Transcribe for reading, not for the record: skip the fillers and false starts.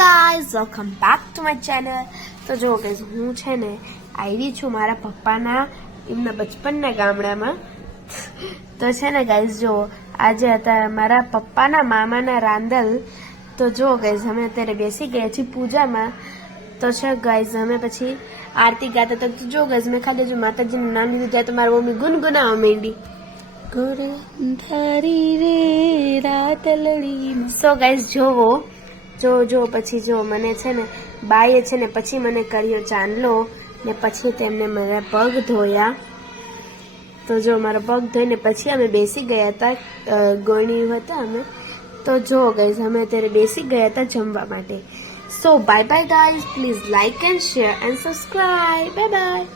Guys welcome back to my channel. તો જો guys હું છે ને આવી છું મારા પપ્પાના એમના બચપનના ગામડામાં. તો છે ને ગાઈઝ જો આજે હતા મારા પપ્પાના મામાના રાંદલ. તો જો ગાઈઝ અમે અત્યારે બેસી ગયા છીએ પૂજામાં. તો છે ગાઈઝ અમે પછી આરતી ગાતા હતા. તો જો ગાઈઝ મેં ખાલી જો માતાજીનું નામ લીધું ત્યાં તો મારી મમ્મી ગુનગુનાવા માંડી. સો ગાઈઝ જોવો જો પછી જો મને છે ને બાઈએ છે ને પછી મને કર્યો ચાંદલો ને પછી તેમને મારા પગ ધોયા. તો જો મારા પગ ધોઈને પછી અમે બેસી ગયા હતા, ગોણી હતા અમે. તો જો ગાઈઝ અમે અત્યારે બેસી ગયા હતા જમવા માટે. So bye bye guys, please like and share and subscribe. Bye by.